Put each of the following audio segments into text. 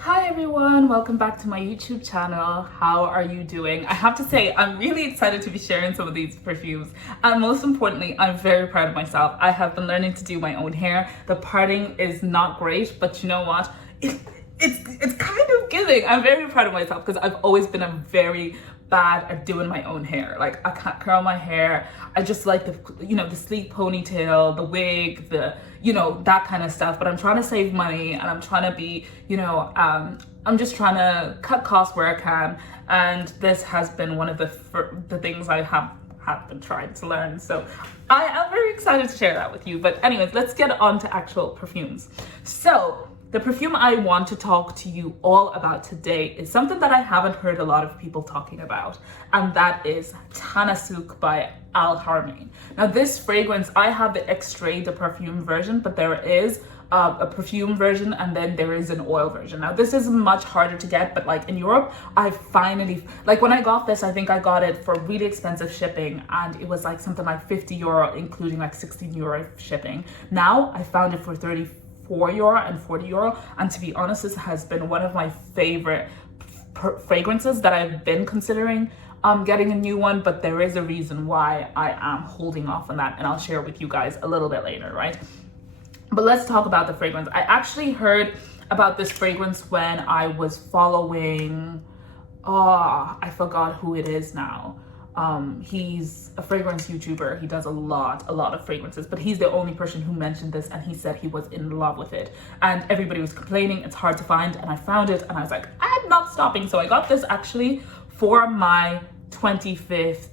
Hi everyone, welcome back to my YouTube channel. How are you doing? I have to say, I'm really excited to be sharing some of these perfumes. And most importantly, I'm very proud of myself. I have been learning to do my own hair. The parting is not great, but you know what? It's kind of giving. I'm very proud of myself because I've always been a very bad at doing my own hair. Like, I can't curl my hair. I just like the sleek ponytail, the wig, that kind of stuff. But I'm trying to save money and I'm trying to be, I'm just trying to cut costs where I can. And this has been one of the things I have been trying to learn. So I am very excited to share that with you. But anyways, let's get on to actual perfumes. So the perfume I want to talk to you all about today is something that I haven't heard a lot of people talking about, and that is Tanasuk by Al Haramain. Now this fragrance, I have the Extrait, the perfume version, but there is a perfume version and then there is an oil version. Now this is much harder to get, but like in Europe, I finally, like when I got this, I think I got it for really expensive shipping and it was like something like €50, including like €16 shipping. Now I found it for €34 and €40, and to be honest, this has been one of my favorite fragrances that I've been considering getting a new one, but there is a reason why I am holding off on that, and I'll share with you guys a little bit later, right? But let's talk about the fragrance. I actually heard about this fragrance when I was following, I forgot who it is now. He's a fragrance YouTuber. He does a lot of fragrances, but he's the only person who mentioned this, and he said he was in love with it. And everybody was complaining it's hard to find, and I found it and I was like, I'm not stopping. So I got this actually for my 26th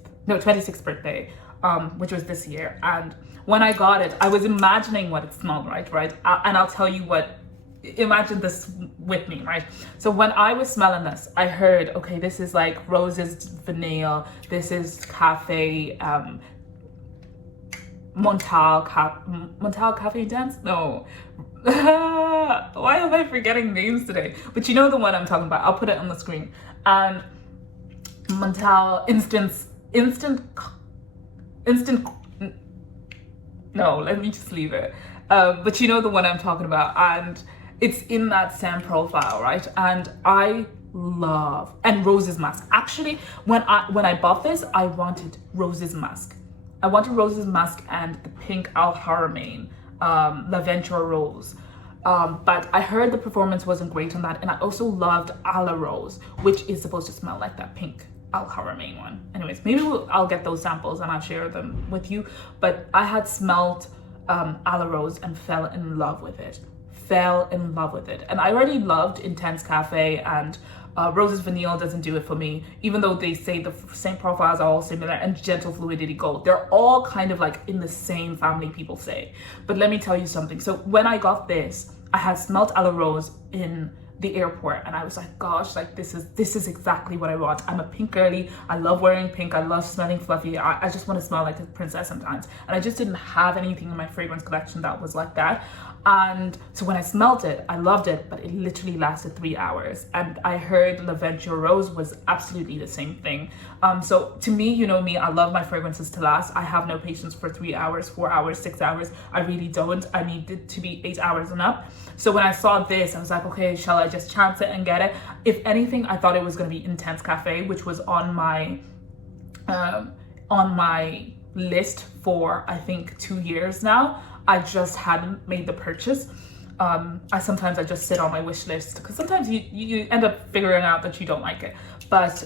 birthday, which was this year. And when I got it, I was imagining what it smelled like, right? And I'll tell you what, imagine this with me, right? So when I was smelling this, I heard, okay, this is like roses, vanilla, this is cafe, Montal Cafe Dance? No. Why am I forgetting names today? But you know the one I'm talking about. I'll put it on the screen. And Montal instant, no, let me just leave it. But you know the one I'm talking about, and it's in that same profile, right? And I love, and Rose's Mask. Actually, when I bought this, I wanted Rose's Mask. I wanted Rose's Mask and the pink Al Haramain, Lavender Rose. But I heard the performance wasn't great on that, and I also loved Ala Rose, which is supposed to smell like that pink Al Haramain one. Anyways, maybe I'll get those samples and I'll share them with you. But I had smelled Ala Rose and fell in love with it. And I already loved Intense Cafe, and Rose's Vanille doesn't do it for me, even though they say the same profiles are all similar, and Gentle Fluidity Gold. They're all kind of like in the same family, people say. But let me tell you something. So when I got this, I had smelt Ala Rose in the airport, and I was like, gosh, like this is exactly what I want. I'm a pink girly. I love wearing pink. I love smelling fluffy. I just want to smell like a princess sometimes, and I just didn't have anything in my fragrance collection that was like that. And so when I smelt it, I loved it, but it literally lasted 3 hours. And I heard Lavender Rose was absolutely the same thing. So to me, you know me, I love my fragrances to last. I have no patience for 3 hours, 4 hours, 6 hours. I really don't. I need it to be 8 hours and up. So when I saw this, I was like, okay, shall I just chance it and get it? If anything, I thought it was going to be Intense Cafe, which was on my list for, I think, 2 years now. I just hadn't made the purchase. I sometimes just sit on my wish list because sometimes you end up figuring out that you don't like it. But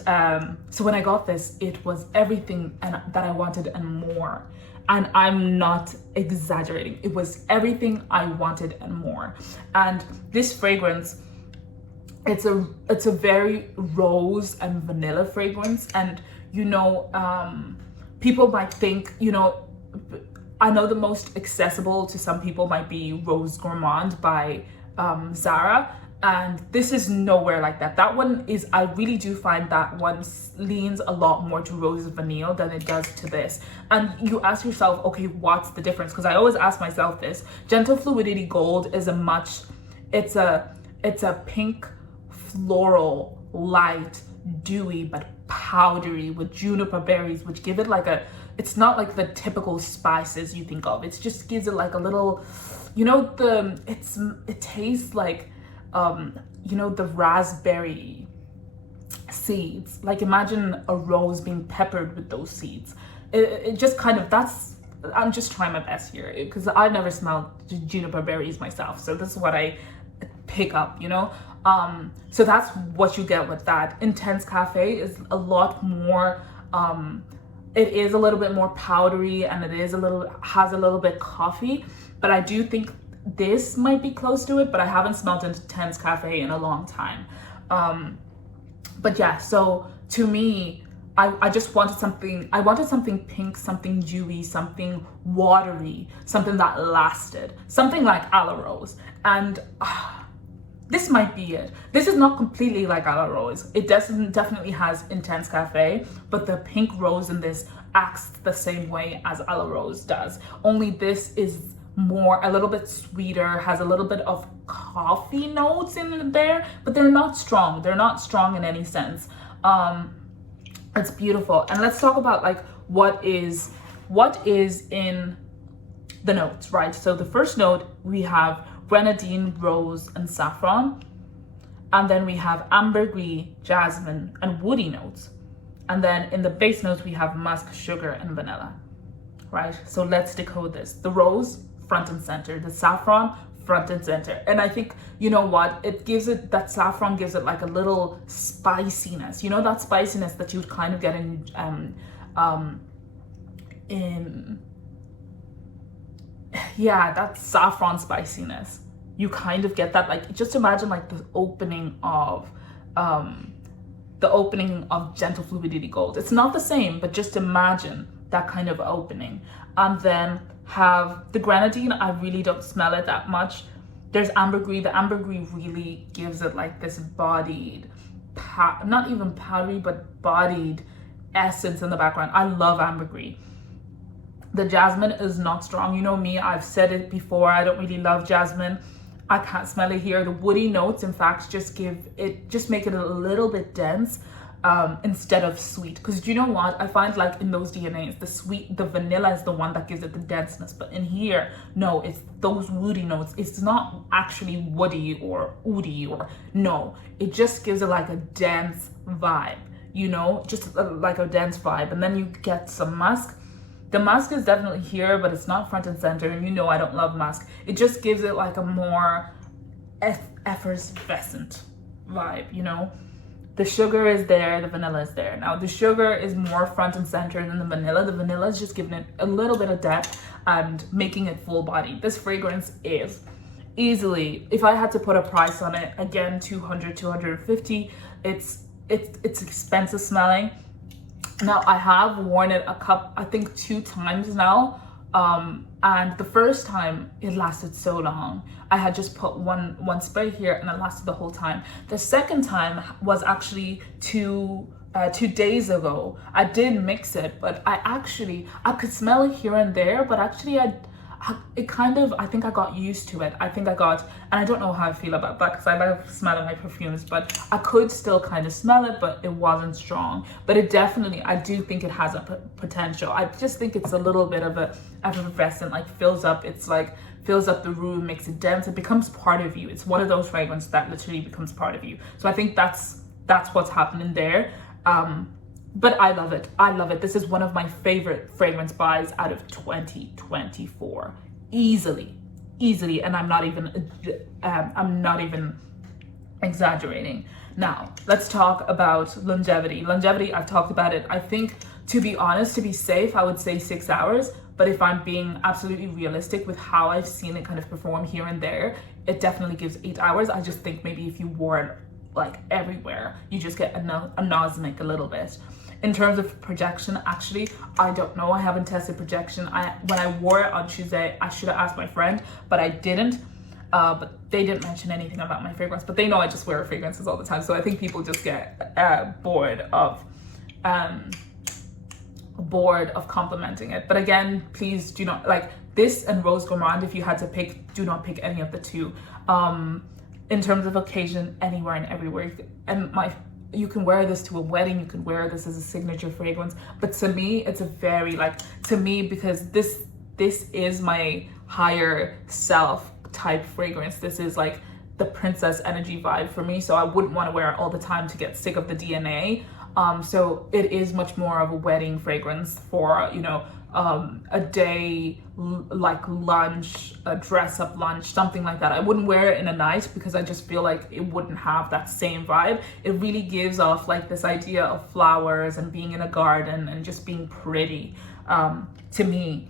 so when I got this, it was everything that I wanted and more. And I'm not exaggerating. It was everything I wanted and more. And this fragrance, it's a very rose and vanilla fragrance. And people might think, I know the most accessible to some people might be Rose Gourmand by Zara, and this is nowhere like that. That one is, I really do find that one leans a lot more to Rose Vanille than it does to this. And you ask yourself, okay, what's the difference? Because I always ask myself this. Gentle Fluidity Gold is it's a pink floral, light, dewy, but powdery with juniper berries, which give it like it's not like the typical spices you think of. It just gives it like a little, it tastes like you know, the raspberry seeds. Like imagine a rose being peppered with those seeds. It just kind of, I'm just trying my best here because I've never smelled juniper berries myself. So this is what I pick up, you know? So that's what you get with that. Intense Cafe is a lot more, it is a little bit more powdery, and it is has a little bit coffee, but I do think this might be close to it, but I haven't smelled Intense Cafe in a long time. But yeah, so to me, I just wanted something pink, something dewy, something watery, something that lasted, something like Aloe Rose. And this might be it. This is not completely like Aloe Rose. It definitely has Intense Cafe, but the pink rose in this acts the same way as Aloe Rose does. Only this is a little bit sweeter, has a little bit of coffee notes in there, but they're not strong. They're not strong in any sense. It's beautiful. And let's talk about like what is in the notes, right? So the first note, we have grenadine, rose, and saffron. And then we have ambergris, jasmine, and woody notes. And then in the base notes, we have musk, sugar, and vanilla, right? So let's decode this. The rose, front and center. The saffron, front and center. And I think, you know what, that saffron gives it like a little spiciness, you know, that spiciness that you would kind of get in that saffron spiciness. You kind of get that, like, just imagine like the opening of Gentle Fluidity Gold. It's not the same, but just imagine that kind of opening. And then have the grenadine. I really don't smell it that much. There's ambergris. The ambergris really gives it like this bodied, not even powdery, but bodied essence in the background. I love ambergris. The jasmine is not strong. You know me, I've said it before, I don't really love jasmine. I can't smell it here. The woody notes, in fact, just make it a little bit dense instead of sweet. Because you know what? I find like in those DNAs, the vanilla is the one that gives it the denseness. But in here, no, it's those woody notes. It's not actually woody or oody no. It just gives it like a dense vibe, you know, just like a dense vibe. And then you get some musk. The musk is definitely here, but it's not front and center. And you know I don't love musk. It just gives it like a more effervescent vibe, you know. The sugar is there, the vanilla is there. Now the sugar is more front and center than the vanilla. The vanilla is just giving it a little bit of depth and making it full body. This fragrance is easily, if I had to put a price on it, again, 200, 250. It's expensive smelling. Now I have worn it I think 2 times now. And the first time it lasted so long. I had just put one spray here and it lasted the whole time. The second time was actually 2 days ago. I did mix it, but I could smell it here and there, but actually I think I got used to it. And I don't know how I feel about that because I love smelling my perfumes, but I could still kind of smell it, but it wasn't strong. But it definitely, I do think it has a potential. I just think it's a little bit of a effervescent, like fills up the room, makes it dense. It becomes part of you. It's one of those fragrances that literally becomes part of you. So I think that's what's happening there. But I love it. I love it. This is one of my favorite fragrance buys out of 2024. Easily. And I'm not even exaggerating. Now, let's talk about longevity. Longevity, I've talked about it. I think, to be honest, to be safe, I would say 6 hours. But if I'm being absolutely realistic with how I've seen it kind of perform here and there, it definitely gives 8 hours. I just think maybe if you wore it like everywhere, you just get a nausmic a little bit. In terms of projection, actually, I don't know. I haven't tested projection. When I wore it on Tuesday, I should have asked my friend, but I didn't. But they didn't mention anything about my fragrance, but they know I just wear fragrances all the time. So I think people just get bored of complimenting it. But again, please do not, like this and Rose Gourmand, if you had to pick, do not pick any of the two. In terms of occasion, anywhere and everywhere. And you can wear this to a wedding, you can wear this as a signature fragrance. But to me, it's a very because this is my higher self type fragrance. This is like the princess energy vibe for me, so I wouldn't want to wear it all the time to get sick of the DNA. So it is much more of a wedding fragrance for, you know, a day, like lunch, a dress up lunch, something like that. I wouldn't wear it in a night because I just feel like it wouldn't have that same vibe. It really gives off like this idea of flowers and being in a garden and just being pretty. To me,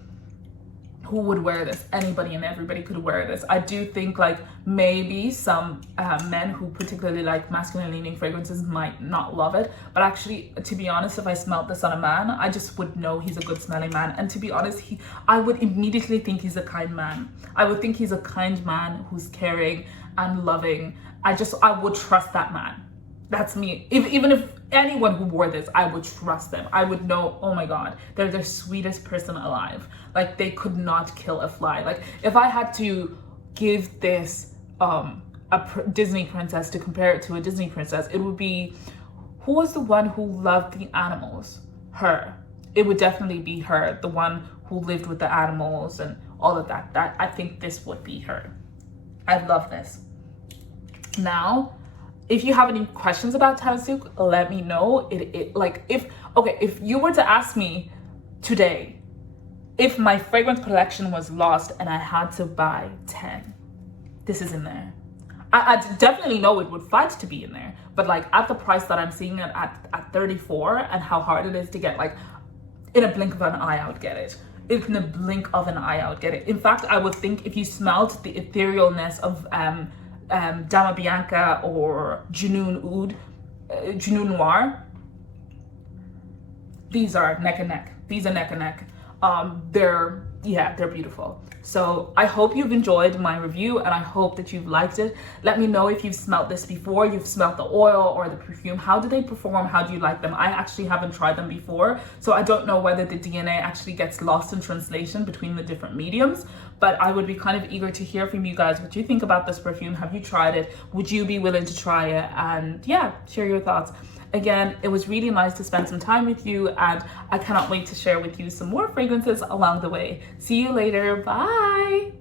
who would wear this? Anybody and everybody could wear this. I do think like maybe some men who particularly like masculine leaning fragrances might not love it, but actually, to be honest, if I smelled this on a man, I just would know he's a good smelling man. And to be honest, I would immediately think he's a kind man. I would think he's a kind man who's caring and loving. I would trust that man. That's me. Even if anyone who wore this, I would trust them. I would know, oh my God, they're the sweetest person alive. Like, they could not kill a fly. Like, if I had to give this Disney princess, to compare it to a Disney princess, it would be, who was the one who loved the animals? Her. It would definitely be her, the one who lived with the animals and all of that. I think this would be her. I love this. Now, if you have any questions about Tanasuk, let me know. If you were to ask me today, if my fragrance collection was lost and I had to buy 10, this is in there. I definitely know it would fight to be in there, but like at the price that I'm seeing it at 34 and how hard it is to get, like in a blink of an eye, I would get it. In a blink of an eye, I would get it. In fact, I would think if you smelled the etherealness of Dama Bianca or Junoon Oud, Junoon Noir, these are neck and neck. These are neck and neck. They're beautiful. So I hope you've enjoyed my review and I hope that you've liked it. Let me know if you've smelled this before, you've smelled the oil or the perfume. How do they perform? How do you like them? I actually haven't tried them before, so I don't know whether the DNA actually gets lost in translation between the different mediums, but I would be kind of eager to hear from you guys what you think about this perfume. Have you tried it? Would you be willing to try it? And yeah, share your thoughts. Again, it was really nice to spend some time with you, and I cannot wait to share with you some more fragrances along the way. See you later. Bye.